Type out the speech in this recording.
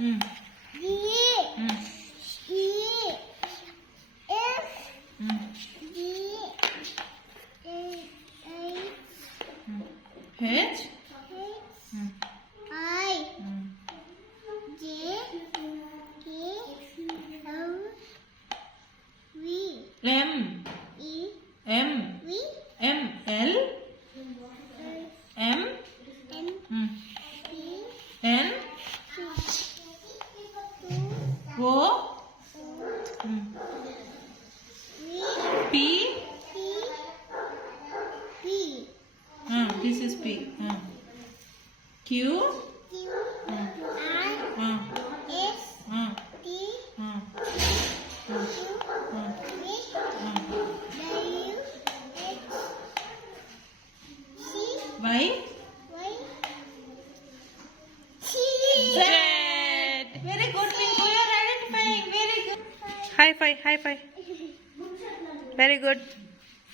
Hmm. D, Hmm. E, F, Hmm. G, H, Hmm. H. H, Hmm. I, Hmm. J, K, L, V, M. E, M. V, M. L. M. N, Hmm. P, N. Q, O. O, Hmm. V, P. P, P, This is P. Q. Q, R, S, T, U, V, W, X, C, Y. Y, Z. Z. Very good, Pinku. You are identifying. Very good. High five. High five. Very good.